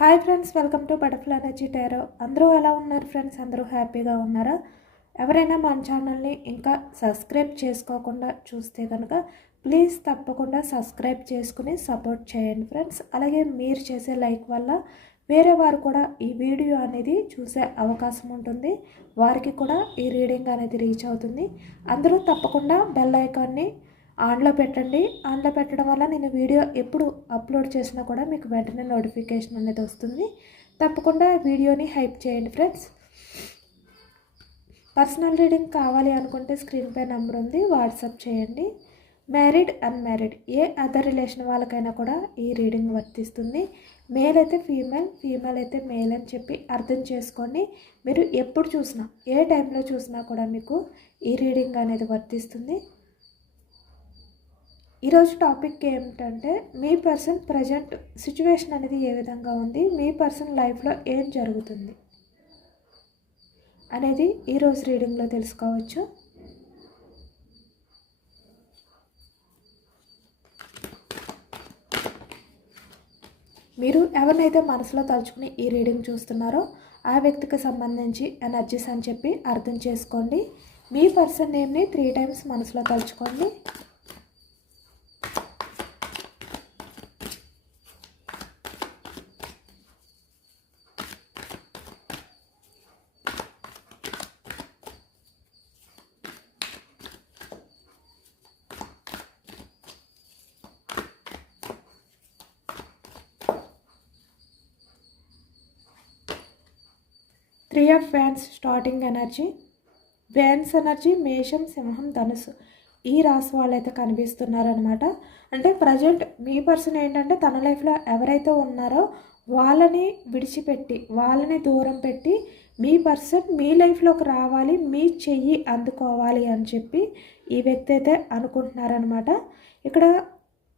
Hi friends, welcome to butterfly energy tarot. అందరూ ఎలా ఉన్నారు ఫ్రెండ్స్? అందరూ హ్యాపీగా ఉన్నారా? ఎవరైనా మన ఛానల్ని ఇంకా సబ్స్క్రైబ్ చేసుకోకుండా చూస్తే కనుక ప్లీజ్ తప్పకుండా సబ్స్క్రైబ్ చేసుకుని సపోర్ట్ చేయండి ఫ్రెండ్స్. అలాగే మీరు చేసే లైక్ వల్ల వేరే వారు కూడా ఈ వీడియో అనేది చూసే అవకాశం ఉంటుంది, వారికి కూడా ఈ రీడింగ్ అనేది రీచ్ అవుతుంది. అందరూ తప్పకుండా బెల్ ఐకాన్ని ఆన్లో పెట్టండి. ఆన్లో పెట్టడం వల్ల నేను వీడియో ఎప్పుడు అప్లోడ్ చేసినా కూడా మీకు వెంటనే నోటిఫికేషన్ అనేది వస్తుంది. తప్పకుండా వీడియోని హైప్ చేయండి ఫ్రెండ్స్. పర్సనల్ రీడింగ్ కావాలి అనుకుంటే స్క్రీన్ పై నెంబర్ ఉంది, వాట్సాప్ చేయండి. మ్యారీడ్, అన్మ్యారీడ్ ఏ అదర్ రిలేషన్ వాళ్ళకైనా కూడా ఈ రీడింగ్ వర్తిస్తుంది. మేల్ అయితే ఫీమేల్, ఫీమేల్ అయితే మేల్ అని చెప్పి అర్థం చేసుకోండి. మీరు ఎప్పుడు చూసినా ఏ టైంలో చూసినా కూడా మీకు ఈ రీడింగ్ అనేది వర్తిస్తుంది. ఈరోజు టాపిక్ ఏమిటంటే మీ పర్సన్ ప్రజెంట్ సిచ్యువేషన్ అనేది ఏ విధంగా ఉంది, మీ పర్సన్ లైఫ్లో ఏం జరుగుతుంది అనేది ఈరోజు రీడింగ్లో తెలుసుకోవచ్చు. మీరు ఎవరినైతే మనసులో తలుచుకుని ఈ రీడింగ్ చూస్తున్నారో ఆ వ్యక్తికి సంబంధించి ఎనర్జీస్ అని చెప్పి అర్థం చేసుకోండి. మీ పర్సన్ నేమ్ని 3 టైమ్స్ మనసులో తలుచుకోండి. Three of wands starting energy. Wands energy మేషం, సింహం, ధనుసు ఈ రాశి వాళ్ళైతే కనిపిస్తున్నారనమాట. అంటే ప్రజెంట్ మీ పర్సన్ ఏంటంటే తన లైఫ్లో ఎవరైతే ఉన్నారో వాళ్ళని విడిచిపెట్టి, వాళ్ళని దూరం పెట్టి మీ పర్సన్ మీ లైఫ్లోకి రావాలి, మీ చెయ్యి అందుకోవాలి అని చెప్పి ఈ వ్యక్తి అయితే అనుకుంటున్నారనమాట. ఇక్కడ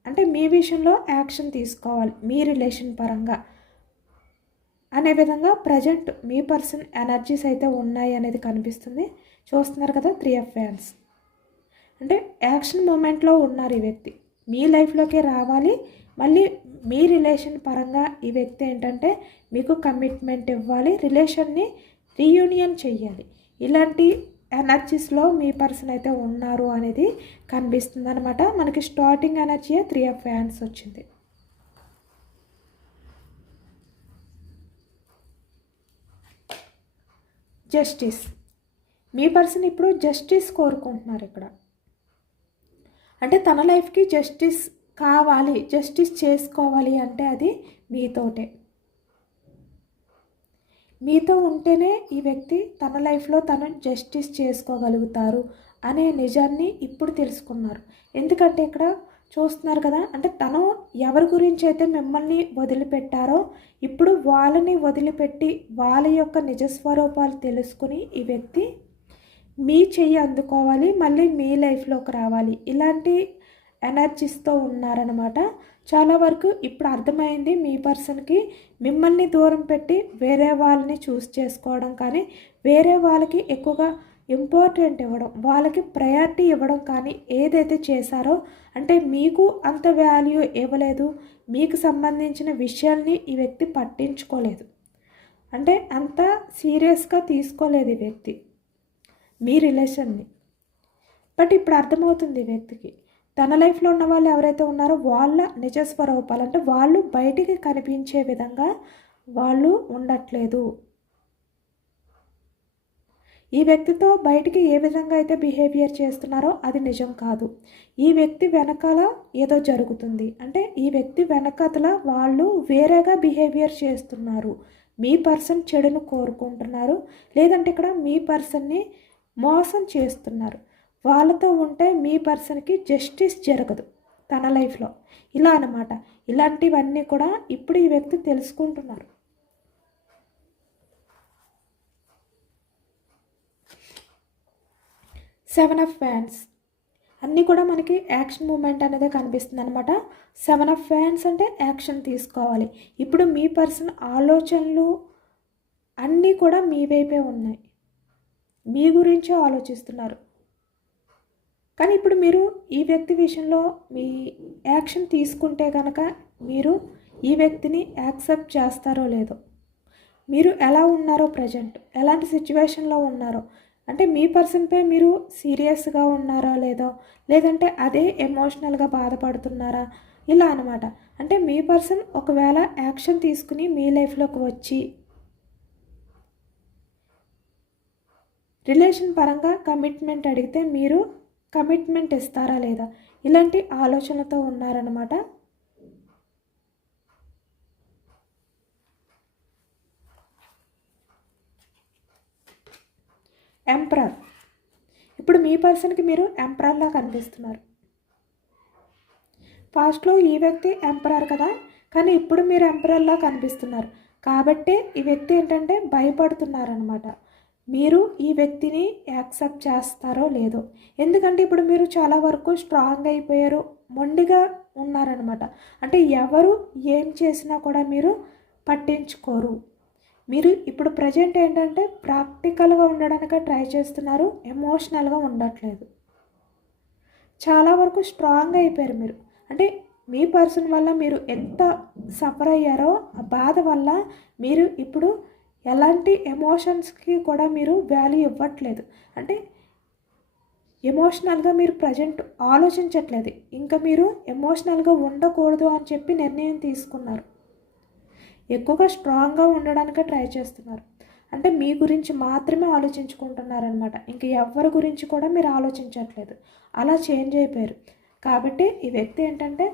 అంటే మీ విషయంలో యాక్షన్ తీసుకోవాలి మీ రిలేషన్ పరంగా అనే విధంగా ప్రజెంట్ మీ పర్సన్ ఎనర్జీస్ అయితే ఉన్నాయి అనేది కనిపిస్తుంది. చూస్తున్నారు కదా, 3 ఆఫ్ వ్యాన్స్ అంటే యాక్షన్ మూమెంట్లో ఉన్నారు ఈ వ్యక్తి. మీ లైఫ్లోకి రావాలి, మళ్ళీ మీ రిలేషన్ పరంగా ఈ వ్యక్తి ఏంటంటే మీకు కమిట్మెంట్ ఇవ్వాలి, రిలేషన్ని రీయూనియన్ చెయ్యాలి. ఇలాంటి ఎనర్జీస్లో మీ పర్సన్ అయితే ఉన్నారు అనేది కనిపిస్తుంది అనమాట. మనకి స్టార్టింగ్ ఎనర్జీ 3 ఆఫ్ వ్యాన్స్ వచ్చింది. జస్టిస్. మీ పర్సన్ ఇప్పుడు జస్టిస్ కోరుకుంటున్నారు ఇక్కడ. అంటే తన లైఫ్కి జస్టిస్ కావాలి, జస్టిస్ చేసుకోవాలి అంటే అది మీతోటే. మీతో ఉంటేనే ఈ వ్యక్తి తన లైఫ్లో తను జస్టిస్ చేసుకోగలుగుతారు అనే నిజాన్ని ఇప్పుడు తెలుసుకున్నారు. ఎందుకంటే ఇక్కడ చూస్తున్నారు కదా, అంటే తను ఎవరి గురించి అయితే మిమ్మల్ని వదిలిపెట్టారో ఇప్పుడు వాళ్ళని వదిలిపెట్టి వాళ్ళ యొక్క నిజస్వరూపాలు తెలుసుకుని ఈ వ్యక్తి మీ చెయ్యి అందుకోవాలి, మళ్ళీ మీ లైఫ్లోకి రావాలి, ఇలాంటి ఎనర్జీస్తో ఉన్నారనమాట. చాలా వరకు ఇప్పుడు అర్థమైంది మీ పర్సన్కి మిమ్మల్ని దూరం పెట్టి వేరే వాళ్ళని చూస్ చేసుకోవడం కానీ, వేరే వాళ్ళకి ఎక్కువగా ఇంపార్టెంట్ ఇవ్వడం, వాళ్ళకి ప్రయారిటీ ఇవ్వడం కానీ ఏదైతే చేశారో అంటే మీకు అంత వాల్యూ ఇవ్వలేదు, మీకు సంబంధించిన విషయాల్ని ఈ వ్యక్తి పట్టించుకోలేదు, అంటే అంత సీరియస్గా తీసుకోలేదు ఈ వ్యక్తి మీ రిలేషన్ని. బట్ ఇప్పుడు అర్థమవుతుంది ఈ వ్యక్తికి తన లైఫ్లో ఉన్న వాళ్ళు ఎవరైతే ఉన్నారో వాళ్ళ నిజస్వరూపాలు అంటే వాళ్ళు బయటికి కనిపించే విధంగా వాళ్ళు ఉండట్లేదు. ఈ వ్యక్తితో బయటికి ఏ విధంగా అయితే బిహేవియర్ చేస్తున్నారో అది నిజం కాదు. ఈ వ్యక్తి వెనకాల ఏదో జరుగుతుంది, అంటే ఈ వ్యక్తి వెనకాతల వాళ్ళు వేరేగా బిహేవియర్ చేస్తున్నారు. మీ పర్సన్ చెడును కోరుకుంటున్నారు, లేదంటే ఇక్కడ మీ పర్సన్ని మోసం చేస్తున్నారు. వాళ్ళతో ఉంటే మీ పర్సన్కి జస్టిస్ జరగదు తన లైఫ్లో, ఇలా అన్నమాట. ఇలాంటివన్నీ కూడా ఇప్పుడు ఈ వ్యక్తి తెలుసుకుంటున్నారు. సెవెన్ ఆఫ్ వ్యాన్స్ అన్నీ కూడా మనకి యాక్షన్ మూమెంట్ అనేది కనిపిస్తుంది అనమాట. 7 ఆఫ్ వ్యాన్స్ అంటే యాక్షన్ తీసుకోవాలి. ఇప్పుడు మీ పర్సన్ ఆలోచనలు అన్నీ కూడా మీ వైపే ఉన్నాయి, మీ గురించే ఆలోచిస్తున్నారు. కానీ ఇప్పుడు మీరు ఈ వ్యక్తి విషయంలో మీ యాక్షన్ తీసుకుంటే కనుక మీరు ఈ వ్యక్తిని యాక్సెప్ట్ చేస్తారో లేదో, మీరు ఎలా ఉన్నారో ప్రజెంట్, ఎలాంటి సిచ్యువేషన్లో ఉన్నారో, అంటే మీ పర్సన్పై మీరు సీరియస్గా ఉన్నారా లేదో, లేదంటే అదే ఎమోషనల్గా బాధపడుతున్నారా, ఇలా అనమాట. అంటే మీ పర్సన్ ఒకవేళ యాక్షన్ తీసుకుని మీ లైఫ్లోకి వచ్చి రిలేషన్ పరంగా కమిట్మెంట్ అడిగితే మీరు కమిట్మెంట్ ఇస్తారా లేదా, ఇలాంటి ఆలోచనలతో ఉన్నారనమాట. ఎంపరర్, ఇప్పుడు మీ పర్సన్కి మీరు ఎంపరర్లా కనిపిస్తున్నారు. పాస్ట్లో ఈ వ్యక్తి ఎంపరర్ కదా, కానీ ఇప్పుడు మీరు ఎంపరర్లా కనిపిస్తున్నారు. కాబట్టి ఈ వ్యక్తి ఏంటంటే భయపడుతున్నారనమాట. మీరు ఈ వ్యక్తిని యాక్సెప్ట్ చేస్తారో లేదో, ఎందుకంటే ఇప్పుడు మీరు చాలా వరకు స్ట్రాంగ్ అయిపోయారు, మొండిగా ఉన్నారనమాట. అంటే ఎవరు ఏం చేసినా కూడా మీరు పట్టించుకోరు. మీరు ఇప్పుడు ప్రజెంట్ ఏంటంటే ప్రాక్టికల్గా ఉండడానికి ట్రై చేస్తున్నారు, ఎమోషనల్గా ఉండట్లేదు. చాలా వరకు స్ట్రాంగ్ అయిపోయారు మీరు. అంటే మీ పర్సన్ వల్ల మీరు ఎంత సఫర్ అయ్యారో ఆ బాధ వల్ల మీరు ఇప్పుడు ఎలాంటి ఎమోషన్స్కి కూడా మీరు వాల్యూ ఇవ్వట్లేదు. అంటే ఎమోషనల్గా మీరు ప్రజెంట్ ఆలోచించట్లేదు, ఇంకా మీరు ఎమోషనల్గా ఉండకూడదు అని చెప్పి నిర్ణయం తీసుకున్నారు. ఎక్కువగా స్ట్రాంగ్గా ఉండడానికి ట్రై చేస్తున్నారు. అంటే మీ గురించి మాత్రమే ఆలోచించుకుంటున్నారనమాట. ఇంక ఎవరి గురించి కూడా మీరు ఆలోచించట్లేదు, అలా చేంజ్ అయిపోయారు. కాబట్టి ఈ వ్యక్తి ఏంటంటే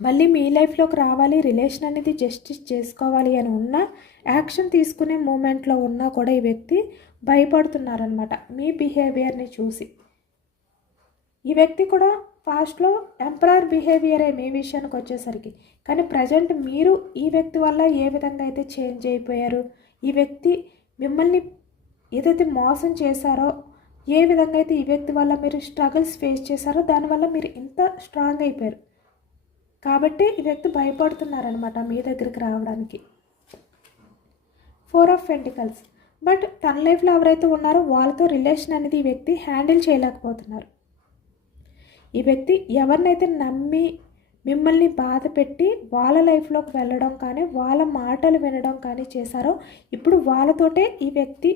మళ్ళీ మీ లైఫ్లోకి రావాలి, రిలేషన్ అనేది జస్టిస్ చేసుకోవాలి అని ఉన్నా, యాక్షన్ తీసుకునే మూమెంట్లో ఉన్నా కూడా ఈ వ్యక్తి భయపడుతున్నారనమాట మీ బిహేవియర్ని చూసి. ఈ వ్యక్తి కూడా పాస్ట్లో ఎంపరర్ బిహేవియరే మీ విషయానికి వచ్చేసరికి, కానీ ప్రజెంట్ మీరు ఈ వ్యక్తి వల్ల ఏ విధంగా అయితే చేంజ్ అయిపోయారు, ఈ వ్యక్తి మిమ్మల్ని ఏదైతే మోసం చేశారో, ఏ విధంగా అయితే ఈ వ్యక్తి వల్ల మీరు స్ట్రగుల్స్ ఫేస్ చేశారో దానివల్ల మీరు ఇంత స్ట్రాంగ్ అయిపోయారు. కాబట్టి ఈ వ్యక్తి భయపడుతున్నారనమాట మీ దగ్గరికి రావడానికి. 4 ఆఫ్ పెంటికల్స్, బట్ తన లైఫ్లో ఎవరైతే ఉన్నారో వాళ్ళతో రిలేషన్ అనేది ఈ వ్యక్తి హ్యాండిల్ చేయలేకపోతున్నారు. ఈ వ్యక్తి ఎవరినైతే నమ్మి మిమ్మల్ని బాధ పెట్టి వాళ్ళ లైఫ్లోకి వెళ్ళడం కానీ వాళ్ళ మాటలు వినడం కానీ చేశారో, ఇప్పుడు వాళ్ళతోటే ఈ వ్యక్తి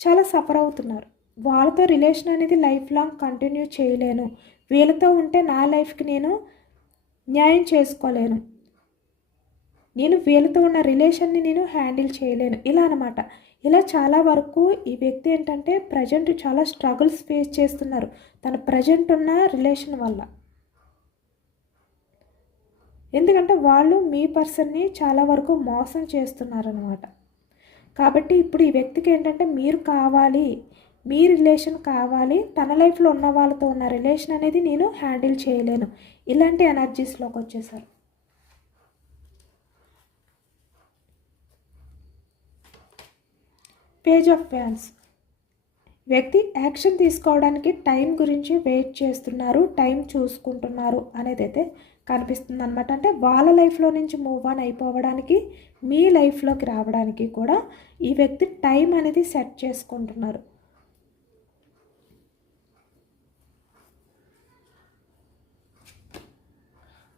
చాలా సఫర్ అవుతున్నారు. వాళ్ళతో రిలేషన్ అనేది లైఫ్ లాంగ్ కంటిన్యూ చేయలేను, వీళ్ళతో ఉంటే నా లైఫ్కి నేను న్యాయం చేసుకోలేను, నేను వీళ్ళతో ఉన్న రిలేషన్ని నేను హ్యాండిల్ చేయలేను, ఇలా అనమాట. ఇలా చాలా వరకు ఈ వ్యక్తి ఏంటంటే ప్రజెంట్ చాలా స్ట్రగుల్స్ ఫేస్ చేస్తున్నారు తన ప్రజెంట్ ఉన్న రిలేషన్ వల్ల. ఎందుకంటే వాళ్ళు మీ పర్సన్ని చాలా వరకు మోసం చేస్తున్నారనమాట. కాబట్టి ఇప్పుడు ఈ వ్యక్తికి ఏంటంటే మీరు కావాలి, మీ రిలేషన్ కావాలి, తన లైఫ్లో ఉన్న వాళ్ళతో ఉన్న రిలేషన్ అనేది నేను హ్యాండిల్ చేయలేను, ఇలాంటి ఎనర్జీస్లోకి వచ్చేసారు. పేజ్ ఆఫ్ వ్యాన్స్, వ్యక్తి యాక్షన్ తీసుకోవడానికి టైం గురించి వెయిట్ చేస్తున్నారు, టైం చూసుకుంటున్నారు అనేది అయితే కనిపిస్తుంది అనమాట. అంటే వాళ్ళ లైఫ్లో నుంచి మూవ్ ఆన్ అయిపోవడానికి, మీ లైఫ్లోకి రావడానికి కూడా ఈ వ్యక్తి టైం అనేది సెట్ చేసుకుంటున్నారు.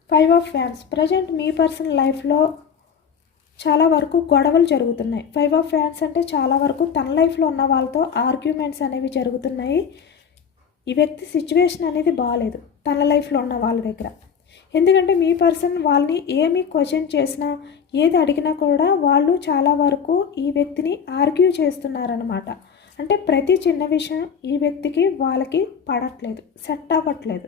5 of wands, present me person లైఫ్లో చాలా వరకు గొడవలు జరుగుతున్నాయి. 5 ఆఫ్ వ్యాన్స్ అంటే చాలా వరకు తన లైఫ్లో ఉన్న వాళ్ళతో ఆర్గ్యుమెంట్స్ అనేవి జరుగుతున్నాయి. ఈ వ్యక్తి సిచ్యువేషన్ అనేది బాగాలేదు తన లైఫ్లో ఉన్న వాళ్ళ దగ్గర. ఎందుకంటే మీ పర్సన్ వాళ్ళని ఏమి క్వశ్చన్ చేసినా, ఏది అడిగినా కూడా వాళ్ళు చాలా వరకు ఈ వ్యక్తిని ఆర్గ్యూ చేస్తున్నారనమాట. అంటే ప్రతి చిన్న విషయం ఈ వ్యక్తికి వాళ్ళకి పడట్లేదు, సెట్ అవ్వట్లేదు,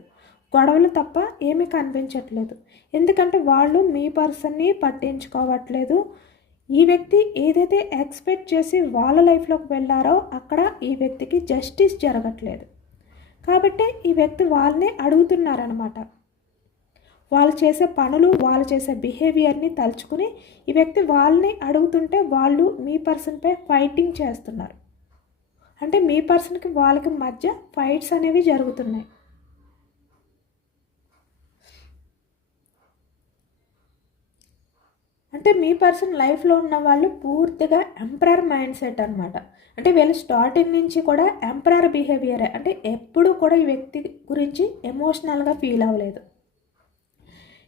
గొడవలు తప్ప ఏమీ కనిపించట్లేదు. ఎందుకంటే వాళ్ళు మీ పర్సన్ని పట్టించుకోవట్లేదు. ఈ వ్యక్తి ఏదైతే ఎక్స్పెక్ట్ చేసి వాళ్ళ లైఫ్లోకి వెళ్ళారో అక్కడ ఈ వ్యక్తికి జస్టిస్ జరగట్లేదు. కాబట్టి ఈ వ్యక్తి వాళ్ళని అడుగుతున్నారనమాట. వాళ్ళు చేసే పనులు, వాళ్ళు చేసే బిహేవియర్ని తలుచుకుని ఈ వ్యక్తి వాళ్ళని అడుగుతుంటే వాళ్ళు మీ పర్సన్పై ఫైటింగ్ చేస్తున్నారు. అంటే మీ పర్సన్కి వాళ్ళకి మధ్య ఫైట్స్ అనేవి జరుగుతున్నాయి. అంటే మీ పర్సన్ లైఫ్లో ఉన్న వాళ్ళు పూర్తిగా ఎంపరర్ మైండ్ సెట్ అనమాట. అంటే వీళ్ళు స్టార్టింగ్ నుంచి కూడా ఎంపరర్ బిహేవియరే. అంటే ఎప్పుడు కూడా ఈ వ్యక్తి గురించి ఎమోషనల్గా ఫీల్ అవ్వలేదు.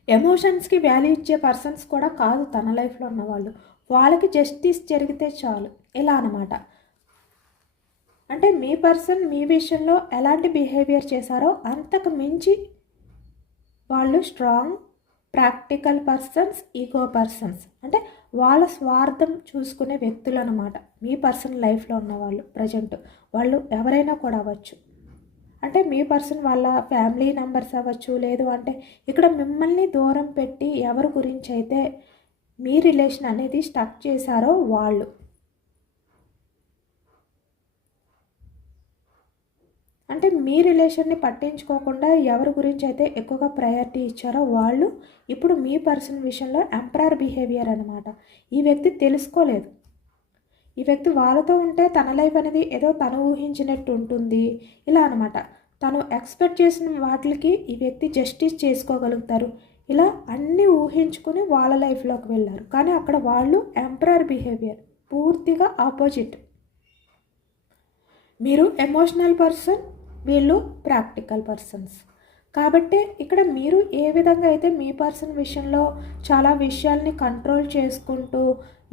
ఎమోషన్స్కి వాల్యూ ఇచ్చే పర్సన్స్ కూడా కాదు తన లైఫ్లో ఉన్న వాళ్ళు. వాళ్ళకి జస్టిస్ జరిగితే చాలు, ఇలా అనమాట. అంటే మీ పర్సన్ మీ విషయంలో ఎలాంటి బిహేవియర్ చేశారో అంతకు మించి వాళ్ళు strong, practical persons, ego persons. అంటే వాళ్ళ స్వార్థం చూసుకునే వ్యక్తులు అనమాట మీ పర్సన్ లైఫ్లో ఉన్న వాళ్ళు. ప్రజెంట్ వాళ్ళు ఎవరైనా కూడా అవ్వచ్చు. అంటే మీ పర్సన్ వాళ్ళ ఫ్యామిలీ మెంబర్స్ అవ్వచ్చు, లేదు అంటే ఇక్కడ మిమ్మల్ని దూరం పెట్టి ఎవరి గురించి అయితే మీ రిలేషన్ అనేది స్టక్ చేశారో వాళ్ళు. అంటే మీ రిలేషన్ని పట్టించుకోకుండా ఎవరి గురించి అయితే ఎక్కువగా ప్రయారిటీ ఇచ్చారో వాళ్ళు ఇప్పుడు మీ పర్సన్ విషయంలో ఎంపరర్ బిహేవియర్ అనమాట. ఈ వ్యక్తి తెలుసుకోలేదు. ఈ వ్యక్తి వాళ్ళతో ఉంటే తన లైఫ్ అనేది ఏదో తను ఊహించినట్టు ఉంటుంది, ఇలా అనమాట. తను ఎక్స్పెక్ట్ చేసిన వాటికి ఈ వ్యక్తి జస్టిస్ చేసుకోగలుగుతారు. ఇలా అన్నీ ఊహించుకొని వాళ్ళ లైఫ్లోకి వెళ్ళారు. కానీ అక్కడ వాళ్ళు ఎంపరర్ బిహేవియర్, పూర్తిగా ఆపోజిట్. మీరు ఎమోషనల్ పర్సన్, వీళ్ళు ప్రాక్టికల్ పర్సన్స్. కాబట్టి ఇక్కడ మీరు ఏ విధంగా అయితే మీ పర్సన్ విషయంలో చాలా విషయాల్ని కంట్రోల్ చేసుకుంటూ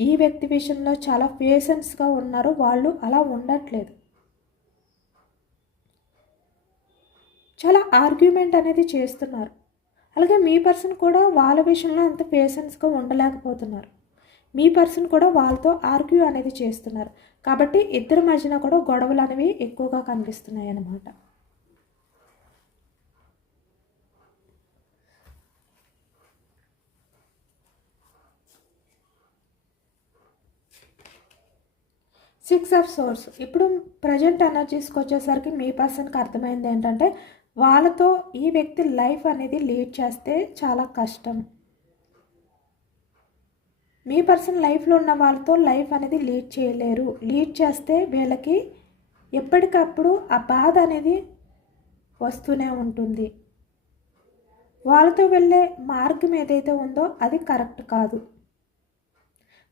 ఈ వ్యక్తి విషయంలో చాలా పేషెన్స్గా ఉన్నారో వాళ్ళు అలా ఉండట్లేదు. చాలా ఆర్గ్యుమెంట్ అనేది చేస్తున్నారు. అలాగే మీ పర్సన్ కూడా వాళ్ళ విషయంలో అంత పేషెన్స్గా ఉండలేకపోతున్నారు. మీ పర్సన్ కూడా వాళ్ళతో ఆర్గ్యూ అనేది చేస్తున్నారు. కాబట్టి ఇద్దరి మధ్యన కూడా గొడవలు అనేవి ఎక్కువగా కనిపిస్తున్నాయి అన్నమాట. Six of swords. ఇప్పుడు ప్రజెంట్ ఎనర్జీస్కి వచ్చేసరికి మీ పర్సన్కి అర్థమైంది ఏంటంటే వాళ్ళతో ఈ వ్యక్తి లైఫ్ అనేది లీడ్ చేస్తే చాలా కష్టం. మీ పర్సన్ లైఫ్లో ఉన్న వాళ్ళతో లైఫ్ అనేది లీడ్ చేయలేరు. లీడ్ చేస్తే వీళ్ళకి ఎప్పటికప్పుడు ఆ బాధ అనేది వస్తూనే ఉంటుంది. వాళ్ళతో వెళ్ళే మార్గం ఏదైతే ఉందో అది కరెక్ట్ కాదు.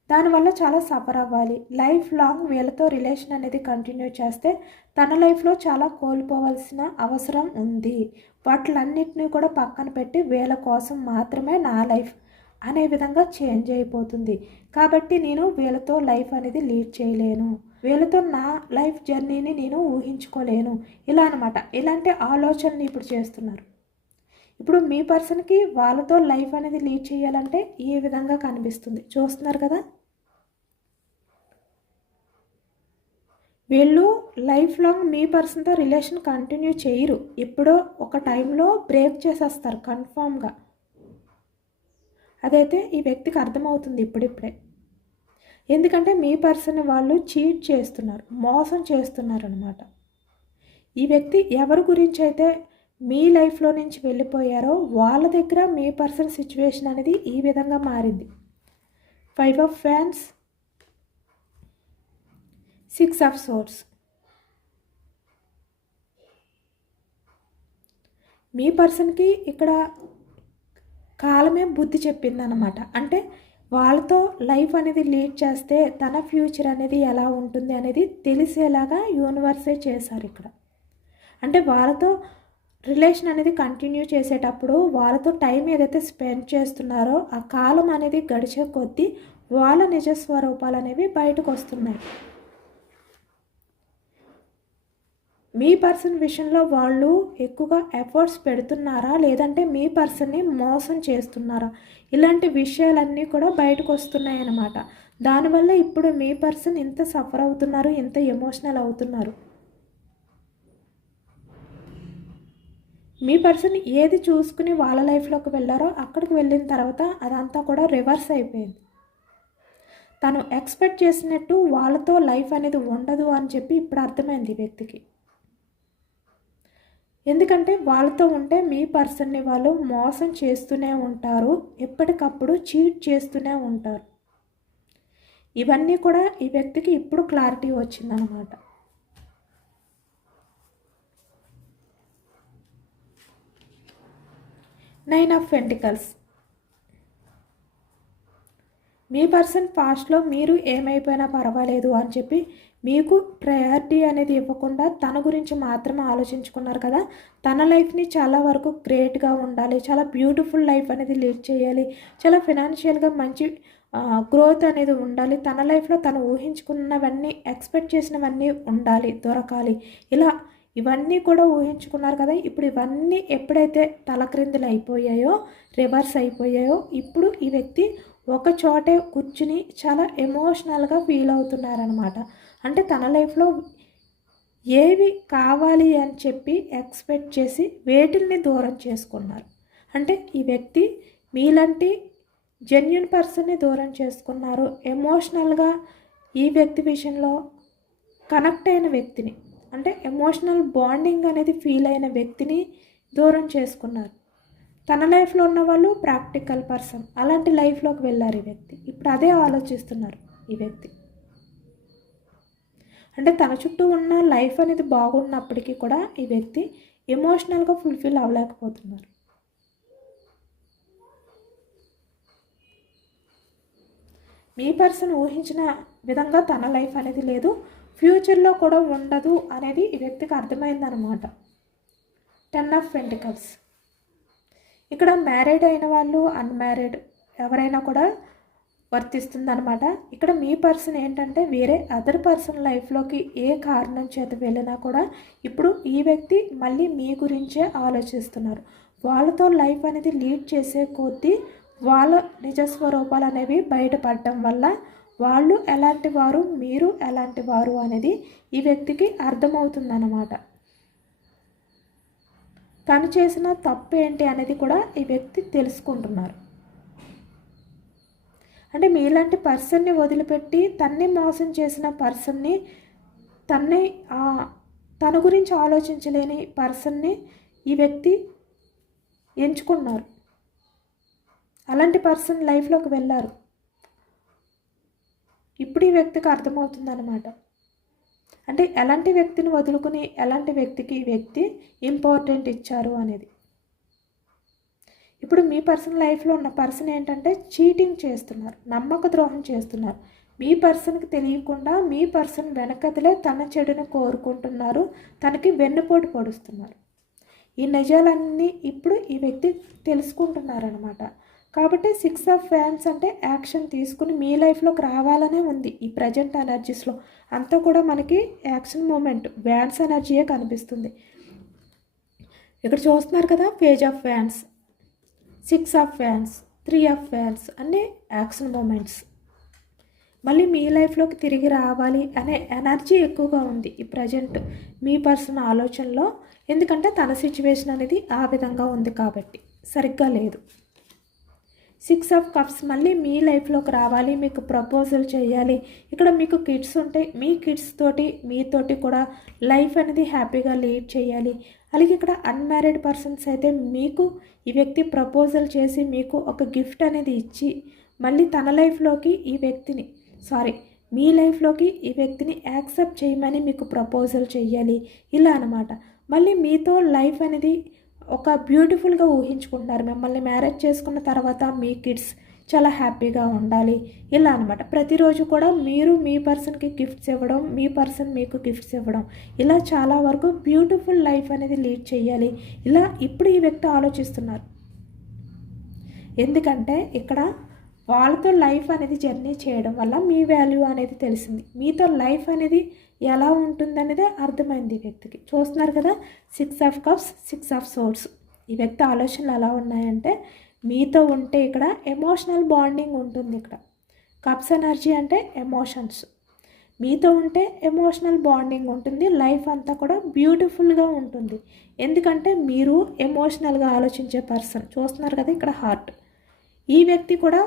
దానివల్ల చాలా సఫర్ అవ్వాలి. లైఫ్ లాంగ్ వీళ్ళతో రిలేషన్ అనేది కంటిన్యూ చేస్తే తన లైఫ్లో చాలా కోల్పోవాల్సిన అవసరం ఉంది. వాటిలన్నిటినీ కూడా పక్కన పెట్టి వీళ్ళ కోసం మాత్రమే నా లైఫ్ అనే విధంగా చేంజ్ అయిపోతుంది. కాబట్టి నేను వీళ్ళతో లైఫ్ అనేది లీడ్ చేయలేను, వీళ్ళతో నా లైఫ్ జర్నీని నేను ఊహించుకోలేను, ఇలా అనమాట. ఇలాంటి ఆలోచనలు ఇప్పుడు చేస్తున్నారు. ఇప్పుడు మీ పర్సన్కి వాళ్ళతో లైఫ్ అనేది లీడ్ చేయాలంటే ఈ విధంగా కనిపిస్తుంది, చూస్తున్నారు కదా. వీళ్ళు లైఫ్ లాంగ్ మీ పర్సన్తో రిలేషన్ కంటిన్యూ చేయరు. ఎప్పుడో ఒక టైంలో బ్రేక్ చేసేస్తారు కన్ఫామ్గా. అదైతే ఈ వ్యక్తికి అర్థమవుతుంది ఇప్పుడిప్పుడే. ఎందుకంటే మీ పర్సన్ వాళ్ళు చీట్ చేస్తున్నారు, మోసం చేస్తున్నారు అనమాట. ఈ వ్యక్తి ఎవరి గురించి అయితే మీ లైఫ్లో నుంచి వెళ్ళిపోయారో వాళ్ళ దగ్గర మీ పర్సన్ సిచ్యువేషన్ అనేది ఈ విధంగా మారింది. 5 ఆఫ్ ఫ్యాన్స్, 6 ఆఫ్ సోర్స్. మీ పర్సన్కి ఇక్కడ కాలమే బుద్ధి చెప్పిందనమాట. అంటే వాళ్ళతో లైఫ్ అనేది లీడ్ చేస్తే తన ఫ్యూచర్ అనేది ఎలా ఉంటుంది అనేది తెలిసేలాగా యూనివర్సే చేశారు ఇక్కడ. అంటే వాళ్ళతో రిలేషన్ అనేది కంటిన్యూ చేసేటప్పుడు వాళ్ళతో టైం ఏదైతే స్పెండ్ చేస్తున్నారో ఆ కాలం అనేది గడిచే కొద్దీ వాళ్ళ నిజస్వరూపాలు అనేవి బయటకు వస్తున్నాయి. మీ పర్సన్ విషయంలో వాళ్ళు ఎక్కువగా ఎఫర్ట్స్ పెడుతున్నారా, లేదంటే మీ పర్సన్ని మోసం చేస్తున్నారా, ఇలాంటి విషయాలన్నీ కూడా బయటకు వస్తున్నాయి అన్నమాట. దానివల్ల ఇప్పుడు మీ పర్సన్ ఇంత సఫర్ అవుతున్నారు, ఇంత ఎమోషనల్ అవుతున్నారు. మీ పర్సన్ ఏది చూసుకుని వాళ్ళ లైఫ్లోకి వెళ్ళారో అక్కడికి వెళ్ళిన తర్వాత అదంతా కూడా రివర్స్ అయిపోయింది. తను ఎక్స్పెక్ట్ చేసినట్టు వాళ్ళతో లైఫ్ అనేది ఉండదు అని చెప్పి ఇప్పుడు అర్థమైంది ఈ వ్యక్తికి. ఎందుకంటే వాళ్ళతో ఉంటే మీ పర్సన్ని వాళ్ళు మోసం చేస్తూనే ఉంటారు, ఎప్పటికప్పుడు చీట్ చేస్తూనే ఉంటారు. ఇవన్నీ కూడా ఈ వ్యక్తికి ఇప్పుడు క్లారిటీ వచ్చిందనమాట. Nine of pentacles. Me person పాస్ట్లో మీరు ఏమైపోయినా పర్వాలేదు అని చెప్పి మీకు ప్రయారిటీ అనేది ఇవ్వకుండా తన గురించి మాత్రమే ఆలోచించుకున్నారు కదా. తన లైఫ్ని చాలా వరకు గ్రేట్గా ఉండాలి, చాలా బ్యూటిఫుల్ లైఫ్ అనేది లీడ్ చేయాలి, చాలా ఫినాన్షియల్గా మంచి గ్రోత్ అనేది ఉండాలి, తన లైఫ్లో తను ఊహించుకున్నవన్నీ ఎక్స్పెక్ట్ చేసినవన్నీ ఉండాలి, దొరకాలి, ఇలా ఇవన్నీ కూడా ఊహించుకున్నారు కదా. ఇప్పుడు ఇవన్నీ ఎప్పుడైతే తలక్రిందులు అయిపోయాయో, రివర్స్ అయిపోయాయో, ఇప్పుడు ఈ వ్యక్తి ఒక చోటే కూర్చుని చాలా ఎమోషనల్గా ఫీల్ అవుతున్నారనమాట. అంటే తన లైఫ్లో ఏవి కావాలి అని చెప్పి ఎక్స్పెక్ట్ చేసి వేటిల్ని దూరం చేసుకున్నారు. అంటే ఈ వ్యక్తి మీలాంటి జెన్యున్ పర్సన్ని దూరం చేసుకున్నారు. ఎమోషనల్గా ఈ వ్యక్తి విషయంలో కనెక్ట్ అయిన వ్యక్తిని, అంటే ఎమోషనల్ బాండింగ్ అనేది ఫీల్ అయిన వ్యక్తిని దూరం చేసుకున్నారు. తన లైఫ్లో ఉన్న వాళ్ళు ప్రాక్టికల్ పర్సన్, అలాంటి లైఫ్లోకి వెళ్ళారు ఈ వ్యక్తి. ఇప్పుడు అదే ఆలోచిస్తున్నారు ఈ వ్యక్తి. అంటే తన చుట్టూ ఉన్న లైఫ్ అనేది బాగున్నప్పటికీ కూడా ఈ వ్యక్తి ఎమోషనల్గా ఫుల్ఫిల్ అవ్వలేకపోతున్నారు. మీ పర్సన్ ఊహించిన విధంగా తన లైఫ్ అనేది లేదు, ఫ్యూచర్లో కూడా ఉండదు అనేది ఈ వ్యక్తికి అర్థమైందనమాట. 10 ఆఫ్ పెంటికల్స్. ఇక్కడ మ్యారీడ్ అయిన వాళ్ళు, అన్మ్యారీడ్ ఎవరైనా కూడా వర్తిస్తుందనమాట. ఇక్కడ మీ పర్సన్ ఏంటంటే వేరే అదర్ పర్సన్ లైఫ్లోకి ఏ కారణం చేత వెళ్ళినా కూడా ఇప్పుడు ఈ వ్యక్తి మళ్ళీ మీ గురించే ఆలోచిస్తున్నారు. వాళ్ళతో లైఫ్ అనేది లీడ్ చేసే కొద్దీ వాళ్ళ నిజస్వరూపాలు అనేవి బయటపడటం వల్ల వాళ్ళు ఎలాంటి వారు, మీరు ఎలాంటి వారు అనేది ఈ వ్యక్తికి అర్థమవుతుందన్నమాట. తను చేసిన తప్పు ఏంటి అనేది కూడా ఈ వ్యక్తి తెలుసుకుంటున్నారు. అంటే మీలాంటి పర్సన్ని వదిలిపెట్టి తన్ని మోసం చేసిన పర్సన్ని, తన గురించి ఆలోచించలేని పర్సన్ని ఈ వ్యక్తి ఎంచుకున్నారు. అలాంటి పర్సన్ లైఫ్లోకి వెళ్ళారు. ఇప్పుడు ఈ వ్యక్తికి అర్థమవుతుందన్నమాట. అంటే ఎలాంటి వ్యక్తిని వదులుకుని ఎలాంటి వ్యక్తికి ఈ వ్యక్తి ఇంపార్టెంట్ ఇచ్చారు అనేది. ఇప్పుడు మీ పర్సన్ లైఫ్లో ఉన్న పర్సన్ ఏంటంటే చీటింగ్ చేస్తున్నారు, నమ్మక ద్రోహం చేస్తున్నారు. మీ పర్సన్కి తెలియకుండా మీ పర్సన్ వెనకతలే తన చెడును కోరుకుంటున్నారు, తనకి వెన్నుపోటు పొడుస్తున్నారు. ఈ నిజాలన్నీ ఇప్పుడు ఈ వ్యక్తి తెలుసుకుంటున్నారనమాట. కాబట్టి 6 ఆఫ్ ఫ్యాన్స్ అంటే యాక్షన్ తీసుకుని మీ లైఫ్లోకి రావాలనే ఉంది. ఈ ప్రజెంట్ ఎనర్జీస్లో అంతా కూడా మనకి యాక్షన్ మూమెంట్, వ్యాన్స్ ఎనర్జీయే కనిపిస్తుంది. ఇక్కడ చూస్తున్నారు కదా, page of fans, 6 of fans, 3 of fans అన్నీ యాక్షన్ మూమెంట్స్. మళ్ళీ మీ లైఫ్లోకి తిరిగి రావాలి అనే ఎనర్జీ ఎక్కువగా ఉంది ఈ ప్రజెంట్ మీ పర్సన్ ఆలోచనలో. ఎందుకంటే తన సిచ్యువేషన్ అనేది ఆ విధంగా ఉంది కాబట్టి సరిగ్గా లేదు. 6 ఆఫ్ కప్స్ మళ్ళీ మీ లైఫ్లోకి రావాలి, మీకు ప్రపోజల్ చేయాలి. ఇక్కడ మీకు కిడ్స్ ఉంటే మీ కిడ్స్ తోటి మీతోటి కూడా లైఫ్ అనేది హ్యాపీగా లీడ్ చేయాలి. అలాగే ఇక్కడ అన్మ్యారీడ్ పర్సన్స్ అయితే మీకు ఈ వ్యక్తి ప్రపోజల్ చేసి మీకు ఒక గిఫ్ట్ అనేది ఇచ్చి మళ్ళీ తన లైఫ్లోకి ఈ వ్యక్తిని మీ లైఫ్లోకి ఈ వ్యక్తిని యాక్సెప్ట్ చేయమని మీకు ప్రపోజల్ చేయాలి. ఇలా అనమాట. మళ్ళీ మీతో లైఫ్ అనేది ఒక బ్యూటిఫుల్గా ఊహించుకుంటున్నారు. మిమ్మల్ని మ్యారేజ్ చేసుకున్న తర్వాత మీ కిడ్స్ చాలా హ్యాపీగా ఉండాలి, ఇలా అనమాట. ప్రతిరోజు కూడా మీరు మీ పర్సన్కి గిఫ్ట్స్ ఇవ్వడం, మీ పర్సన్ మీకు గిఫ్ట్స్ ఇవ్వడం, ఇలా చాలా వరకు బ్యూటిఫుల్ లైఫ్ అనేది లీడ్ చేయాలి. ఇలా ఇప్పుడు ఈ వ్యక్తి ఆలోచిస్తున్నారు. ఎందుకంటే ఇక్కడ వాళ్ళతో లైఫ్ అనేది జర్నీ చేయడం వల్ల మీ వాల్యూ అనేది తెలిసింది. మీతో లైఫ్ అనేది ఎలా ఉంటుందనేది అర్థమైంది ఈ వ్యక్తికి. చూస్తున్నారు కదా, 6 ఆఫ్ కప్స్, 6 ఆఫ్ సోర్డ్స్. ఈ వ్యక్తి ఆలోచనలు ఎలా ఉన్నాయంటే మీతో ఉంటే ఇక్కడ ఎమోషనల్ బాండింగ్ ఉంటుంది. ఇక్కడ కప్స్ ఎనర్జీ అంటే ఎమోషన్స్. మీతో ఉంటే ఎమోషనల్ బాండింగ్ ఉంటుంది, లైఫ్ అంతా కూడా బ్యూటిఫుల్గా ఉంటుంది. ఎందుకంటే మీరు ఎమోషనల్గా ఆలోచించే పర్సన్. చూస్తున్నారు కదా ఇక్కడ హార్ట్. ఈ వ్యక్తి కూడా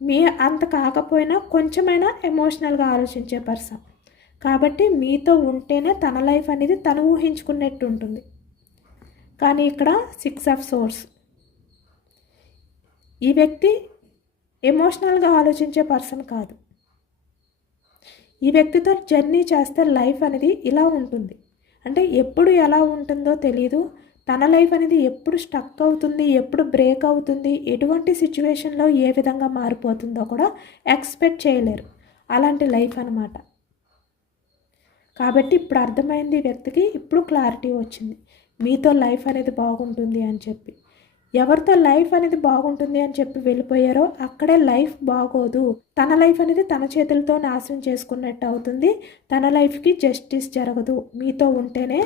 మీ అంత కాకపోయినా కొంచెమైనా ఎమోషనల్గా ఆలోచించే పర్సన్. కాబట్టి మీతో ఉంటేనే తన లైఫ్ అనేది తను ఊహించుకున్నట్టు ఉంటుంది. కానీ ఇక్కడ 6 ఆఫ్ సోర్స్. ఈ వ్యక్తి ఎమోషనల్గా ఆలోచించే పర్సన్ కాదు. ఈ వ్యక్తితో జర్నీ చేస్తే లైఫ్ అనేది ఇలా ఉంటుంది. అంటే ఎప్పుడు ఎలా ఉంటుందో తెలియదు. తన లైఫ్ అనేది ఎప్పుడు స్టక్ అవుతుంది, ఎప్పుడు బ్రేక్ అవుతుంది, ఎటువంటి సిచ్యువేషన్లో ఏ విధంగా మారిపోతుందో కూడా ఎక్స్పెక్ట్ చేయలేరు. అలాంటి లైఫ్ అనమాట. కాబట్టి ఇప్పుడు అర్థమైంది ఈ వ్యక్తికి, ఇప్పుడు క్లారిటీ వచ్చింది మీతో లైఫ్ అనేది బాగుంటుంది అని చెప్పి. ఎవరితో లైఫ్ అనేది బాగుంటుంది అని చెప్పి వెళ్ళిపోయారో అక్కడే లైఫ్ బాగోదు, తన లైఫ్ అనేది తన చేతులతో నాశనం చేసుకున్నట్టు అవుతుంది, తన లైఫ్కి జస్టిస్ జరగదు, మీతో ఉంటేనే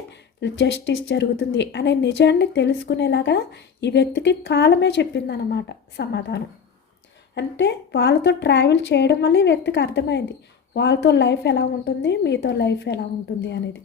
జస్టిస్ జరుగుతుంది అనే నిజాన్ని తెలుసుకునేలాగా ఈ వ్యక్తికి కాలమే చెప్పిందన్నమాట సమాధానం. అంటే వాళ్ళతో ట్రావెల్ చేయడం వల్ల ఈ వ్యక్తికి అర్థమైంది వాళ్ళతో లైఫ్ ఎలా ఉంటుంది, మీతో లైఫ్ ఎలా ఉంటుంది అనేది.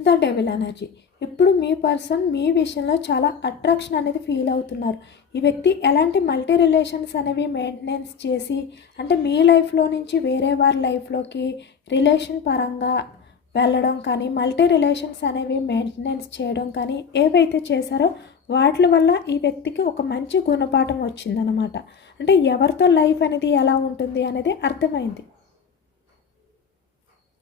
The devil energy. ఇప్పుడు మీ పర్సన్ మీ విషయంలో చాలా అట్రాక్షన్ అనేది ఫీల్ అవుతున్నారు. ఈ వ్యక్తి ఎలాంటి మల్టీ రిలేషన్స్ అనేవి మెయింటెనెన్స్ చేసి, అంటే మీ లైఫ్లో నుంచి వేరే వారి లైఫ్లోకి రిలేషన్ పరంగా వెళ్ళడం కానీ, మల్టీ రిలేషన్స్ అనేవి మెయింటెనెన్స్ చేయడం కానీ ఏవైతే చేశారో వాటి వల్ల ఈ వ్యక్తికి ఒక మంచి గుణపాఠం వచ్చిందనమాట. అంటే ఎవరితో లైఫ్ అనేది ఎలా ఉంటుంది అనేది అర్థమైంది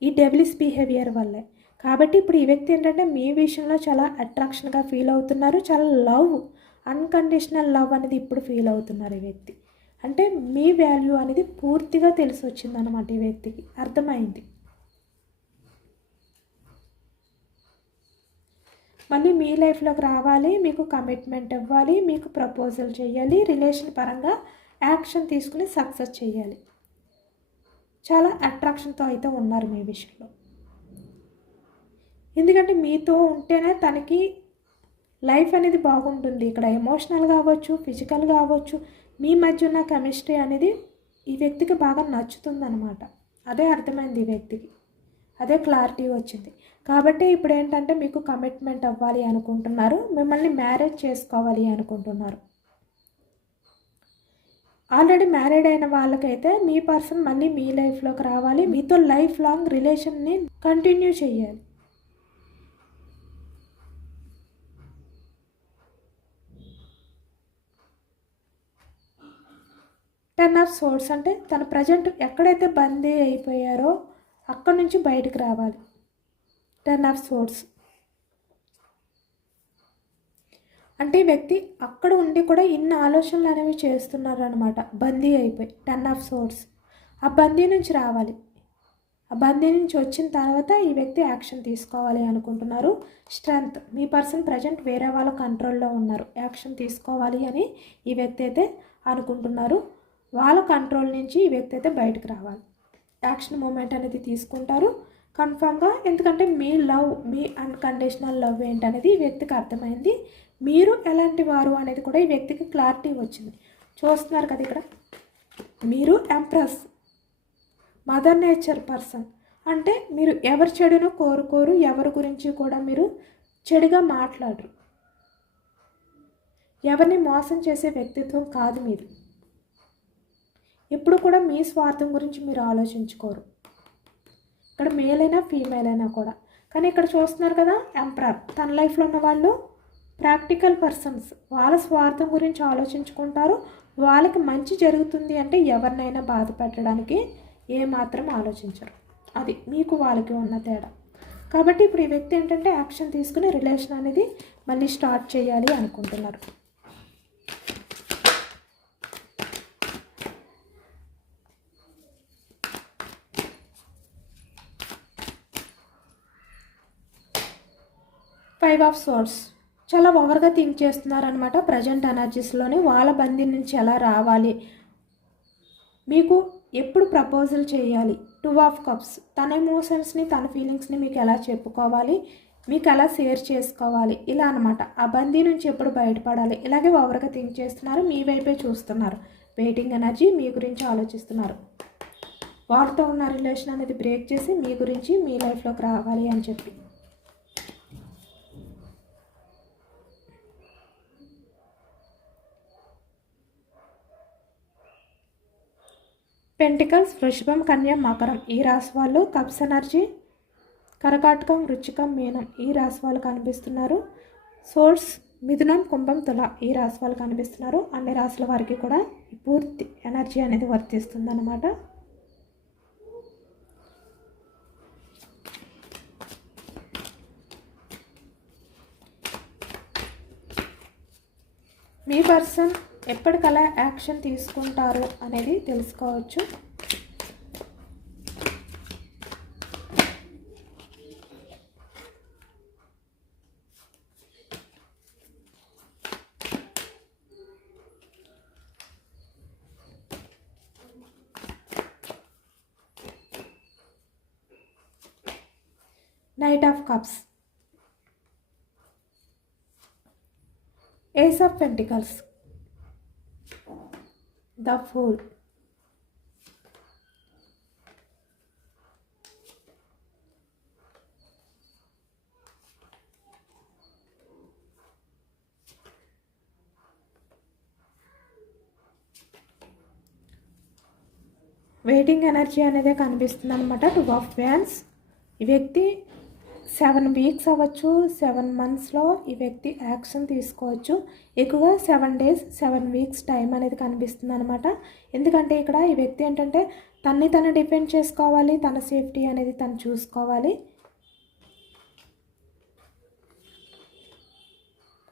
ఈ డెవిలిష్ బిహేవియర్ వల్లే. కాబట్టి ఇప్పుడు ఈ వ్యక్తి ఏంటంటే మీ విషయంలో చాలా అట్రాక్షన్గా ఫీల్ అవుతున్నారు, చాలా లవ్, అన్కండిషనల్ లవ్ అనేది ఇప్పుడు ఫీల్ అవుతున్నారు ఈ వ్యక్తి. అంటే మీ వాల్యూ అనేది పూర్తిగా తెలిసి వచ్చిందనమాట ఈ వ్యక్తికి, అర్థమైంది. మళ్ళీ మీ లైఫ్లోకి రావాలి, మీకు కమిట్మెంట్ ఇవ్వాలి, మీకు ప్రపోజల్ చేయాలి, రిలేషన్ పరంగా యాక్షన్ తీసుకుని సక్సెస్ చేయాలి. చాలా అట్రాక్షన్తో అయితే ఉన్నారు మీ విషయంలో. ఎందుకంటే మీతో ఉంటేనే తనకి లైఫ్ అనేది బాగుంటుంది. ఇక్కడ ఎమోషనల్ కావచ్చు, ఫిజికల్ కావచ్చు, మీ మధ్య ఉన్న కెమిస్ట్రీ అనేది ఈ వ్యక్తికి బాగా నచ్చుతుందన్నమాట. అదే అర్థమైంది ఈ వ్యక్తికి, అదే క్లారిటీ వచ్చింది. కాబట్టి ఇప్పుడు ఏంటంటే మీకు కమిట్మెంట్ అవ్వాలి అనుకుంటున్నారు, మిమ్మల్ని మ్యారేజ్ చేసుకోవాలి అనుకుంటున్నారు. ఆల్రెడీ మ్యారీడ్ అయిన వాళ్ళకైతే మీ పర్సన్ మళ్ళీ మీ లైఫ్లోకి రావాలి, మీతో లైఫ్ లాంగ్ రిలేషన్ని కంటిన్యూ చేయాలి. టెన్ ఆఫ్ సోర్స్ అంటే తన ప్రజెంట్ ఎక్కడైతే బందీ అయిపోయారో అక్కడి నుంచి బయటకు రావాలి. టెన్ ఆఫ్ సోర్స్ అంటే ఈ వ్యక్తి అక్కడ ఉండి కూడా ఇన్ని ఆలోచనలు అనేవి చేస్తున్నారు అనమాట, బందీ అయిపోయి. టెన్ ఆఫ్ సోర్స్ ఆ బందీ నుంచి రావాలి. ఆ బందీ నుంచి వచ్చిన తర్వాత ఈ వ్యక్తి యాక్షన్ తీసుకోవాలి అనుకుంటున్నారు. స్ట్రెంగ్త్, మీ పర్సన్ ప్రజెంట్ వేరే వాళ్ళ కంట్రోల్లో ఉన్నారు, యాక్షన్ తీసుకోవాలి అని ఈ వ్యక్తి అయితే అనుకుంటున్నారు. వాళ్ళ కంట్రోల్ నుంచి ఈ వ్యక్తి అయితే బయటకు రావాలి, యాక్షన్ మూమెంట్ అనేది తీసుకుంటారు కన్ఫామ్గా. ఎందుకంటే మీ లవ్, మీ అన్కండిషనల్ లవ్ ఏంటనేది ఈ వ్యక్తికి అర్థమైంది. మీరు ఎలాంటి వారు అనేది కూడా ఈ వ్యక్తికి క్లారిటీ వచ్చింది. చూస్తున్నారు కదా ఇక్కడ, మీరు ఎంప్రెస్, మదర్ నేచర్ పర్సన్. అంటే మీరు ఎవరి చెడును కోరుకోరు, ఎవరి గురించి కూడా మీరు చెడుగా మాట్లాడరు, ఎవరిని మోసం చేసే వ్యక్తిత్వం కాదు మీది. ఎప్పుడు కూడా మీ స్వార్థం గురించి మీరు ఆలోచించుకోరు, ఇక్కడ మేల్ అయినా ఫీమేల్ అయినా కూడా. కానీ ఇక్కడ చూస్తున్నారు కదా ఎంపరర్, తన లైఫ్లో ఉన్న వాళ్ళు ప్రాక్టికల్ పర్సన్స్, వాళ్ళ స్వార్థం గురించి ఆలోచించుకుంటారు. వాళ్ళకి మంచి జరుగుతుంది అంటే ఎవరినైనా బాధ పెట్టడానికి ఏమాత్రం ఆలోచించరు. అది మీకు వాళ్ళకి ఉన్న తేడా. కాబట్టి ఇప్పుడు ఈ వ్యక్తి ఏంటంటే యాక్షన్ తీసుకుని రిలేషన్ అనేది మళ్ళీ స్టార్ట్ చేయాలి అనుకుంటున్నారు. ఫైవ్ ఆఫ్ సోర్స్ చాలా ఓవర్గా థింక్ చేస్తున్నారనమాట ప్రజెంట్ ఎనర్జీస్లోని. వాళ్ళ బందీ నుంచి ఎలా రావాలి, మీకు ఎప్పుడు ప్రపోజల్ చేయాలి. టూ ఆఫ్ కప్స్, తన ఎమోషన్స్ని, తన ఫీలింగ్స్ని మీకు ఎలా చెప్పుకోవాలి, మీకు ఎలా షేర్ చేసుకోవాలి, ఇలా అనమాట. ఆ బందీ నుంచి ఎప్పుడు బయటపడాలి, ఇలాగే ఓవర్గా థింక్ చేస్తున్నారు. మీ వైపే చూస్తున్నారు, వెయిటింగ్ ఎనర్జీ, మీ గురించి ఆలోచిస్తున్నారు. వాళ్ళతో ఉన్న రిలేషన్ అనేది బ్రేక్ చేసి మీ గురించి మీ లైఫ్లోకి రావాలి అని చెప్పి. పెంటికల్స్, వృషభం, కన్య, మకరం ఈ రాశి వాళ్ళు. కప్స్ ఎనర్జీ కరకాటకం, వృచ్చికం, మీనం ఈ రాశి వాళ్ళు కనిపిస్తున్నారు. సోర్స్ మిథునం, కుంభం, తుల ఈ రాశి వాళ్ళు కనిపిస్తున్నారు. అన్ని రాశుల వారికి కూడా పూర్తి ఎనర్జీ అనేది వర్తిస్తుంది అన్నమాట. మీ పర్సన్ ఎప్పటికలా యాక్షన్ తీసుకుంటారు అనేది తెలుసుకోవచ్చు. Knight of Cups, Ace of Pentacles, The Fool, waiting energy అనేది కనిపిస్తుంది అనమాట. 2 of Wands. ఈ వ్యక్తి 7 వీక్స్ అవ్వచ్చు, 7 మంత్స్లో ఈ వ్యక్తి యాక్షన్ తీసుకోవచ్చు. ఎక్కువగా 7 డేస్ 7 వీక్స్ టైం అనేది కనిపిస్తుంది అనమాట. ఎందుకంటే ఇక్కడ ఈ వ్యక్తి ఏంటంటే తను డిఫెండ్ చేసుకోవాలి, తన సేఫ్టీ అనేది తను చూసుకోవాలి.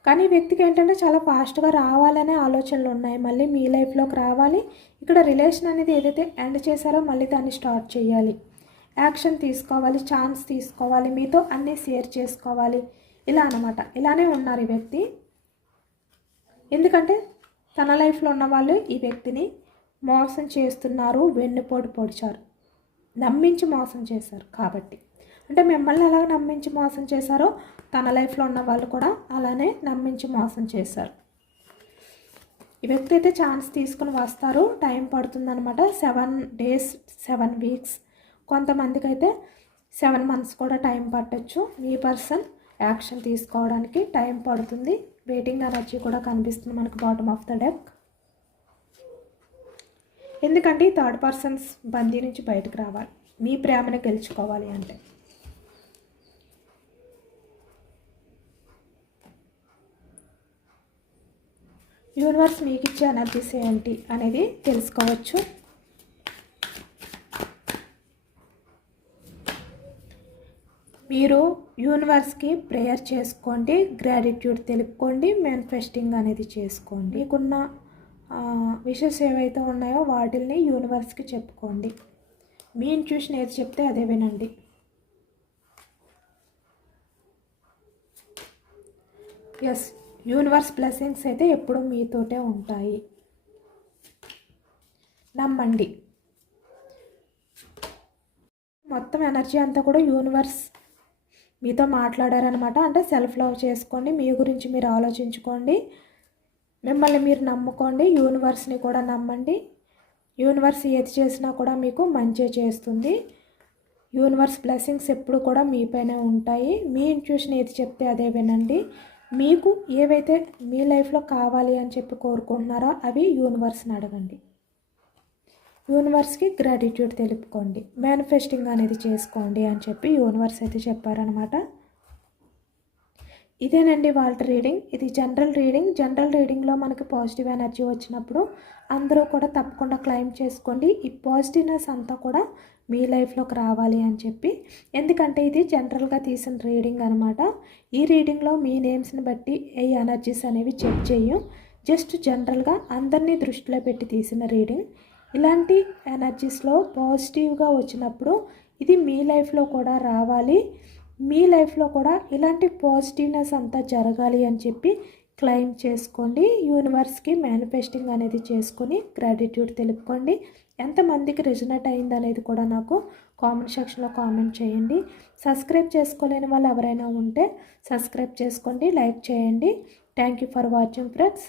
కానీ ఈ వ్యక్తికి ఏంటంటే చాలా ఫాస్ట్గా రావాలనే ఆలోచనలు ఉన్నాయి. మళ్ళీ మీ లైఫ్లోకి రావాలి. ఇక్కడ రిలేషన్ అనేది ఏదైతే ఎండ్ చేశారో మళ్ళీ దాన్ని స్టార్ట్ చేయాలి, యాక్షన్ తీసుకోవాలి, ఛాన్స్ తీసుకోవాలి, మీతో అన్నీ షేర్ చేసుకోవాలి, ఇలా అన్నమాట. ఇలానే ఉన్నారు ఈ వ్యక్తి. ఎందుకంటే తన లైఫ్లో ఉన్న వాళ్ళు ఈ వ్యక్తిని మోసం చేస్తున్నారు, వెన్నుపోటు పొడిచారు, నమ్మించి మోసం చేశారు. కాబట్టి అంటే మిమ్మల్ని ఎలా నమ్మించి మోసం చేశారో తన లైఫ్లో ఉన్న వాళ్ళు కూడా అలానే నమ్మించి మోసం చేశారు. ఈ వ్యక్తి అయితే ఛాన్స్ తీసుకుని వస్తారు, టైం పడుతుందన్నమాట. 7 డేస్ 7 వీక్స్, కొంతమందికి అయితే 7 మంత్స్ కూడా టైం పట్టచ్చు. మీ పర్సన్ యాక్షన్ తీసుకోవడానికి టైం పడుతుంది. వెయిటింగ్ ఎనర్జీ కూడా కనిపిస్తుంది మనకు బాటమ్ ఆఫ్ ద డెక్. ఎందుకంటే ఈ థర్డ్ పర్సన్స్ బందీ నుంచి బయటకు రావాలి, మీ ప్రేమను గెలుచుకోవాలి అంటే. యూనివర్స్ మీకు ఇచ్చే ఎనర్జీస్ ఏంటి అనేది తెలుసుకోవచ్చు. మీరు యూనివర్స్కి ప్రేయర్ చేసుకోండి, గ్రాటిట్యూడ్ తెలుపుకోండి, మేనిఫెస్టింగ్ అనేది చేసుకోండి. మీకున్న విషెస్ ఏవైతే ఉన్నాయో వాటిల్ని యూనివర్స్కి చెప్పుకోండి. మీ ఇంట్యూషన్ ఏది చెప్తే అదే వినండి. ఎస్, యూనివర్స్ బ్లెస్సింగ్స్ అయితే ఎప్పుడూ మీతోటే ఉంటాయి, నమ్మండి. మొత్తం ఎనర్జీ అంతా కూడా యూనివర్స్ మీతో మాట్లాడారనమాట. అంటే సెల్ఫ్ లవ్ చేసుకోండి, మీ గురించి మీరు ఆలోచించుకోండి, మిమ్మల్ని మీరు నమ్ముకోండి, యూనివర్స్ని కూడా నమ్మండి. యూనివర్స్ ఏది చేసినా కూడా మీకు మంచి చేస్తుంది. యూనివర్స్ బ్లెస్సింగ్స్ ఎప్పుడు కూడా మీపైనే ఉంటాయి. మీ ఇంట్యూషన్ ఏది చెప్తే అదే వినండి. మీకు ఏవైతే మీ లైఫ్లో కావాలి అని చెప్పి కోరుకుంటున్నారో అవి యూనివర్స్ని అడగండి. యూనివర్స్కి గ్రాటిట్యూడ్ తెలుపుకోండి, మేనిఫెస్టింగ్ అనేది చేసుకోండి అని చెప్పి యూనివర్స్ అయితే చెప్పారనమాట. ఇదేనండి వాళ్ళ రీడింగ్. ఇది జనరల్ రీడింగ్. జనరల్ రీడింగ్లో మనకి పాజిటివ్ ఎనర్జీ వచ్చినప్పుడు అందరూ కూడా తప్పకుండా క్లెయిమ్ చేసుకోండి. ఈ పాజిటివ్నెస్ అంతా కూడా మీ లైఫ్లోకి రావాలి అని చెప్పి. ఎందుకంటే ఇది జనరల్గా తీసిన రీడింగ్ అనమాట. ఈ రీడింగ్లో మీ నేమ్స్ని బట్టి ఏ ఎనర్జీస్ అనేవి చెక్ చేయం. జస్ట్ జనరల్గా అందరినీ దృష్టిలో పెట్టి తీసిన రీడింగ్. ఇలాంటి ఎనర్జీస్లో పాజిటివ్గా వచ్చినప్పుడు ఇది మీ లైఫ్లో కూడా రావాలి, మీ లైఫ్లో కూడా ఇలాంటి పాజిటివ్నెస్ అంతా జరగాలి అని చెప్పి క్లెయిమ్ చేసుకోండి. యూనివర్స్కి మేనిఫెస్టింగ్ అనేది చేసుకొని గ్రాటిట్యూడ్ తెలుపుకోండి. ఎంతమందికి రెజొనేట్ అయింది అనేది కూడా నాకు కామెంట్ సెక్షన్లో కామెంట్ చేయండి. సబ్స్క్రైబ్ చేసుకోలేని వాళ్ళు ఎవరైనా ఉంటే సబ్స్క్రైబ్ చేసుకోండి, లైక్ చేయండి. Thank you for watching friends.